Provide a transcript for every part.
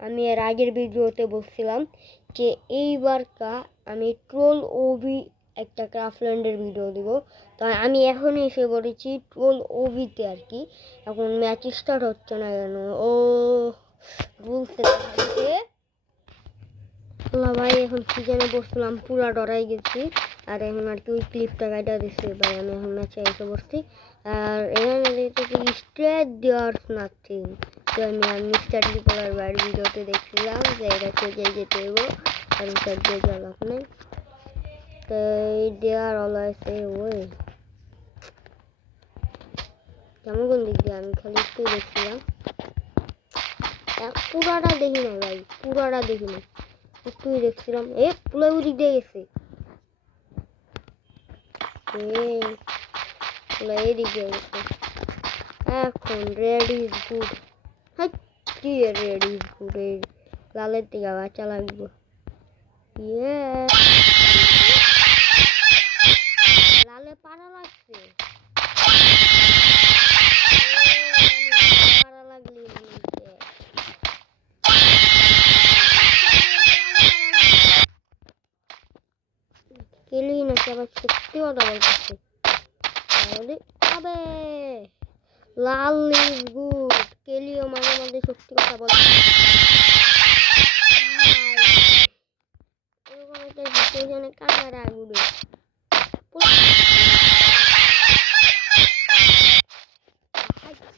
আমি এর আগের ভিডিওতে বলছিলাম যে এইবারকা আমি ট্রোল ওভি একটা ক্রাফল্যান্ডের ভিডিও দিব। তো আমি এখনই এসে পড়েছি ট্রোল ওভিতে আর কি। এখন ম্যাচ স্টার্ট হচ্ছে না কেন? ও রুলসে ভাই এখন সিজনে বসছিলাম, পুরা ডরাই গেছি। আর এখন আর কি ওই ক্লিপটা কাটা দিচ্ছে ভাই। আমি এখন ম্যাচে এসে বসছি। আর এখানে দেখতেছি স্ট্রেট দেওয়ার নাথিং। তো আমি মিস্টার ট্রিপলার বাইরের ভিডিওতে দেখছিলাম যে এটা চেয়ে যেতে হইব, কারণ স্যার দিয়ে যাওয়া লাভ নেই। তো এই দেওয়ার অলওয়েজ ওই কেমন কোন দিক দিয়ে আমি খালি একটু দেখছিলাম, পুরাটা দেখি নাই ভাই, পুরাটা দেখি নাই, একটুই দেখছিলাম। পুরো দিক দিয়ে গেছে, এদিক দিয়ে গেছে। এখন রেড ইজ গুড। হ্যাঁ কি রেড ইজ গুড? এই লালের দিকে বাচ্চা লাগবে। লালে পাড়া লাগছে, পাড়া লাগলি কেলি নাকি আবার সত্যি কথা বলতেছে। আবে লাল ইজ গুড, কেলিও মাঝে মাঝে সত্যি কথা বলছে। এরকম একটা সিচুয়েশনে কাকারা ঘুরে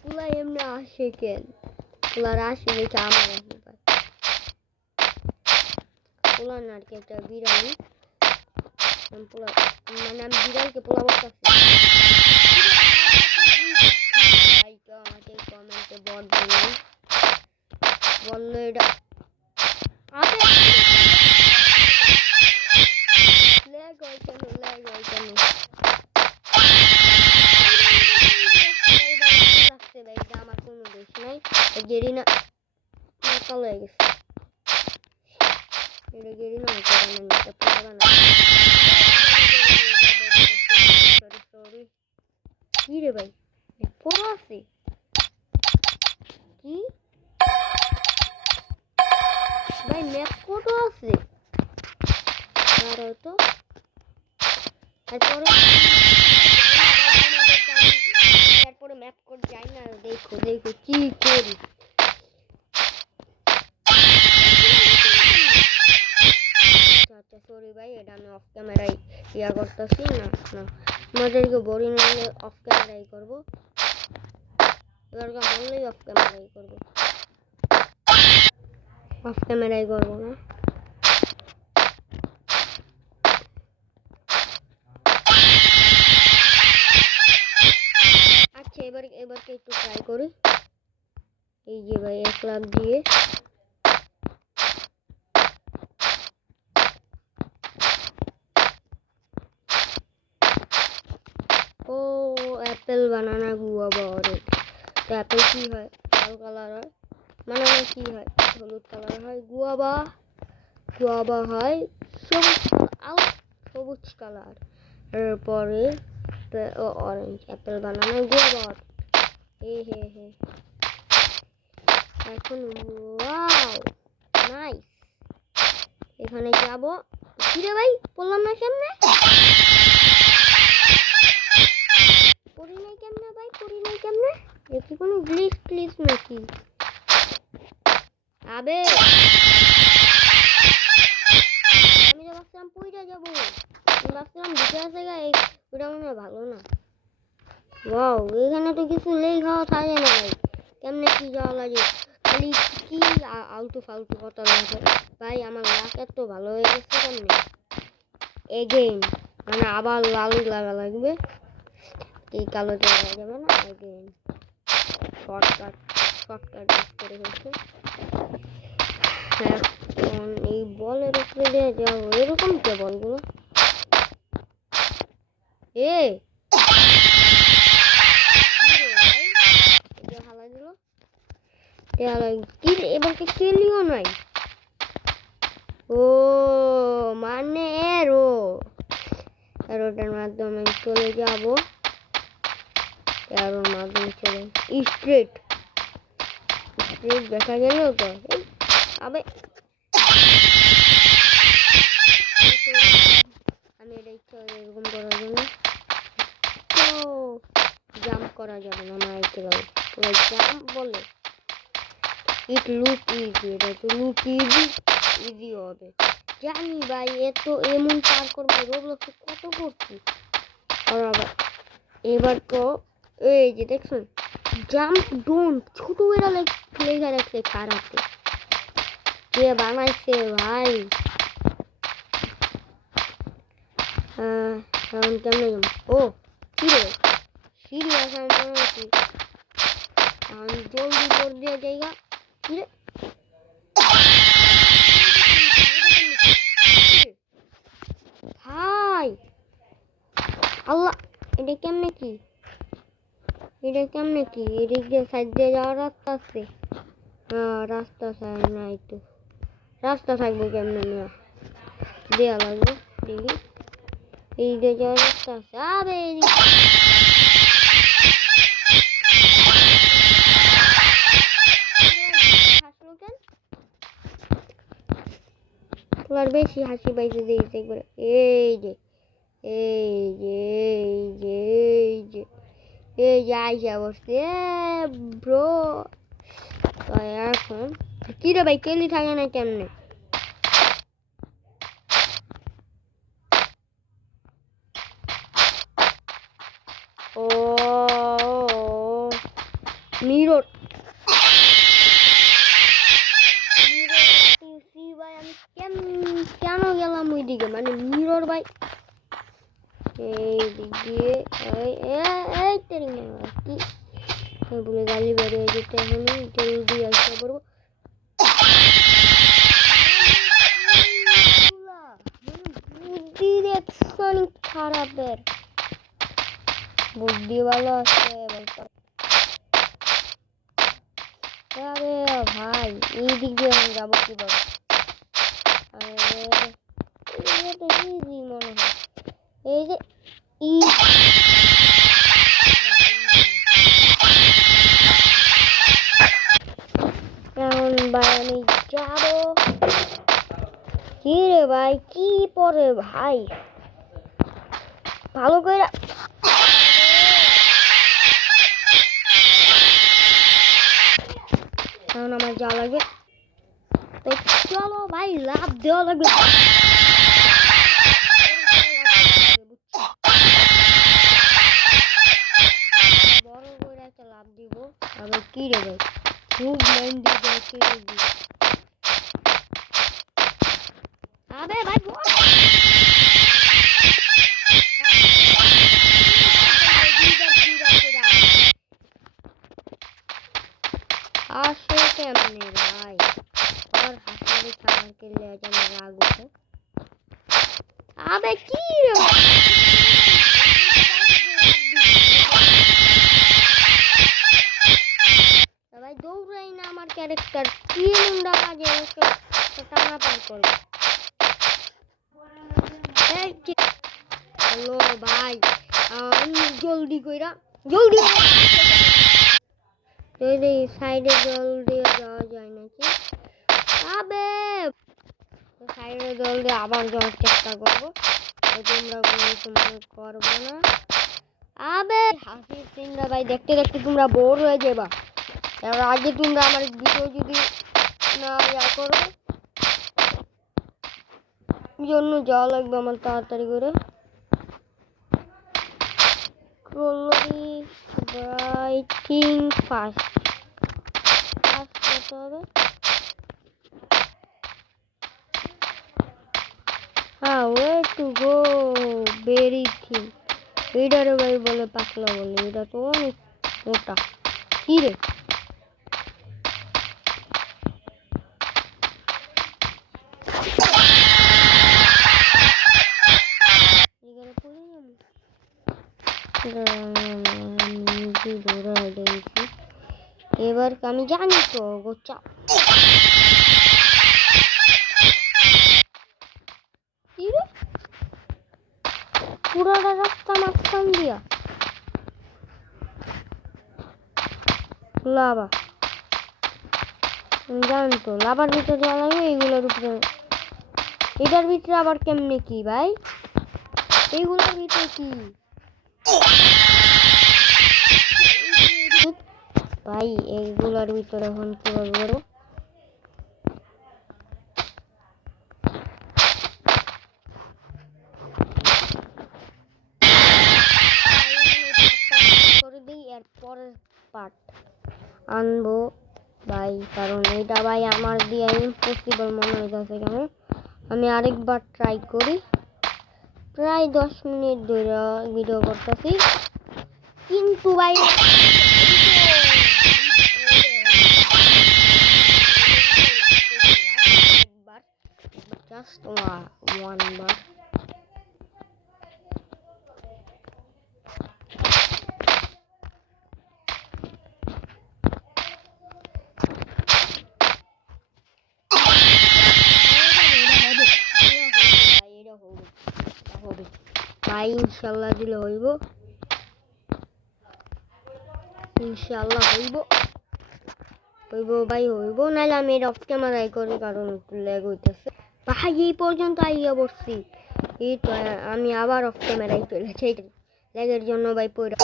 পুলা এমনি আসে কেন? পুলার আসে দেখে আমার আসে পায়। পোলা না আর কি একটা বিড়ালি, পোলা মানে আমি বিড়ালকে পোলা বলতেছি। আমাকে কমেন্টে বললো এটা ল্যাগ হয় কেন, ল্যাগ হয় কেন? লাগছে ভাই, এটা আমার কোনো দোষ নাই। গেরিনা কালো হয়ে গেছে, এটা গেরিনা কি রে ভাই পড়ো আছে কি ভাই? ম্যাপ কোডও আছে তো। তারপরে ম্যাপ কোড যাই না, দেখো দেখো কি করি। আচ্ছা সরি ভাই, এটা আমি অফ ক্যামেরায় ইয়া করতেছি না, আমাদেরকে বোরিং হলে অফ ক্যামেরাই করবো। এবার বললেই অফ ক্যামেরাই করবো, অফ ক্যামেরাই করবো না। আচ্ছা এবারকে একটু ট্রাই করি। এই যে ভাই 1 লাখ দিয়ে ও অ্যাপেল বানানা গুয়াভা অরেঞ্জ। তো অ্যাপেল কি হয়? লাল কালার হয়, বানানা কি হয়? হলুদ কালার হয়, গুয়াভা হয় সবুজ কালার, এরপরে অরেঞ্জ। অ্যাপেল বানানা গুয়াভা হে এখন ওয়াও নাইস। এখানে যাব কি রে ভাই? বললাম না কেমনে পড়ি নাই কেমনে ভাই, পড়ি নাই কেমনে? এ কি কোনো গ্লিচ নাকি? আবে আমি তো ভাবছিলাম পইরা যাবো, আমি ভাবছিলাম ভিতরে আছে গাই, ওটা মনে হয় ভালো না। ওয়াও এখানে তো কিছু লেখাও থাকে না ভাই, কেমনে কি যাওয়া লাগে? খালি কি আলতু ফালতু কথা বলছে ভাই। আমার লাক এত ভালো হয়ে গেছে কেমনে? এগেইন মানে আবার লাল লাগা লাগবে, এই কালো দেখা যাবে না। এগেইন শর্টকাট ইউজ করে ফেলছে। এখন এই বলের উপরে দিয়ে যাও, এরকম কে বলগুলো? হালাই দিল কি এবারকে কেলিও নাই। ও মানে এরোটার মাধ্যমে চলে যাব, এরোর মাধ্যমে চলে স্ট্রেট দেখা গেল তো আবে আমি এটা ইচ্ছা এরকম করার জন্য তো জাম্প করা যাবে না মাইকে পুরো জাম্প বলে ইট লুক ইজি এটা তো লুক ইজি ইজি হবে জানি ভাই এত এমন পার করবো রোবলক্সে কত করছি আর আবার এবার তো এই যে দেখছেন জাম্প ডোন্ট ছোট বেড়া লেখা রাখছে খারাপে কে বানাইছে ভাই এখন কেমনে যাবো ও কি রে সিঁড়ি আছে আমি বানাইছি আমি জলদি করে দিয়ে জায়গা কি রে ভাই আল্লাহ এটা কেমনে কি এদিক দিয়ে সাইড দিয়ে যাওয়ার রাস্তা আছে রাস্তা চাই না একটু রাস্তা থাকবো কেমনে নেওয়া দেওয়া লাগবে দেখি এই দিয়ে যাওয়ার রাস্তা আছে আবে হাসলো কেন তোমার বেশি হাসি পাইতে দিয়েছে একবার এই যে আইসা বসছে ব্রো এখন কি রে ভাই কেলি থাকে না কেমনে ও মিরর ভাই আমি কেন গেলাম ওইদিকে মানে মিরর ভাই এই দিক দিয়ে কি বলে গালি বেরিয়ে যেতে আমি জলদি আসতে পারবো বুদ্ধি দেখছেন খারাপের বুদ্ধি ভালো আছে আরে ভাই এই দিক দিয়ে আমি যাবো কিভাবে ইজি মনে হয় এই যে এখন ভাই আমি যাবো কি রে ভাই কি পরে ভাই ভালো করে এখন আমার যা লাগবে তো চলো ভাই লাভ দেওয়া লাগবে বড় করে একটা লাভ দিব আবার কি রে ভাই খুব লাইন দিয়ে যাচ্ছে আবে ভাই আসে কেমনে ভাই আর হাসারি খাবার খেলে যেন রাগ উঠে আবে কি রে ভাই দৌড়াই না আমার ক্যারেক্টার কি মুন্ডা বাজে টানা পার করবে হ্যালো ভাই জলদি কইরা জলদি এই সাইডে জল দিয়ে যাওয়া যায় নাকি আবে সাইডে জল দিয়ে আবার যাওয়ার চেষ্টা করবো তোমরা কোনো সময় করবো না আবে হাসি সিংরা ভাই দেখতে দেখতে তোমরা বোর হয়ে যাবা এর আগে তোমরা আমার ভিডিও যদি না ইয়া করো জন্য যাওয়া লাগবে আমার তাড়াতাড়ি করে ক্রোলি ব্রাইটিং ফাস্ট করতে হবে হ্যাঁ way to go very thing এটারে ভাই বলে পাতলা বলে এটা তো অনেক মোটা কি রে এবার আমি জানি তো গোচ্চা কি রে পুরাটা রাস্তা মাঝখান দিয়া লাভা জানেন তো লাভার ভিতরে যাওয়া লাগবে এইগুলোর উপরে। এটার ভিতরে আবার কেমনে কি ভাই? এইগুলোর ভিতরে কি ভাই? এইগুলোর ভিতরে এখন কিভাবে করবো? করে দিই, এরপরের পার্ট আনবো ভাই, কারণ এটা ভাই আমার দিয়ে ইম্পসিবল মনে হইতেছে কেন। আমি আরেকবার ট্রাই করি। প্রায় 10 মিনিট ধরে ভিডিও করতেছি, কিন্তু ভাই জাস্ট ওয়ান বার ভাই, ইনশাল্লাহ দিলে হইব, ইনশাল্লাহ হইব হইব ভাই হইব, নাহলে আমি এটা অফ ক্যামেরায় করি কারণ একটু ল্যাগ হইতেছে ভাই। এই পর্যন্ত আইয়া বসছি, এই তো আমি আবার অফ ক্যামেরায় চলেছি ল্যাগের জন্য ভাই। পড়া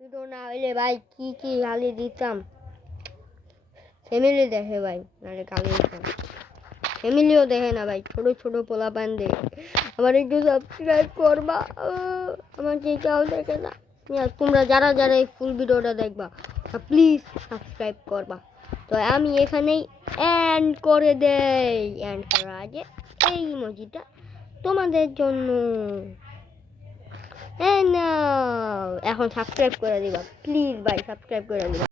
ভিডিও না হইলে ভাই কি কি গালি দিতাম। ফ্যামিলি দেখে ভাই, নাহলে গালি দিতাম। ফ্যামিলিও দেখে না ভাই, ছোট ছোট পোলা পান দেখে। আমার একটু সাবস্ক্রাইব করবা, আমার যে কেউ দেখে না। তোমরা যারা যারা এই ফুল ভিডিওটা দেখবা প্লিজ সাবস্ক্রাইব করবা। তো আমি এখানেই এন্ড করে দেই। এন্ড করার আগে এই ইমোজিটা তোমাদের জন্য। এখন সাবস্ক্রাইব করে দিবা প্লিজ ভাই, সাবস্ক্রাইব করে দিবা।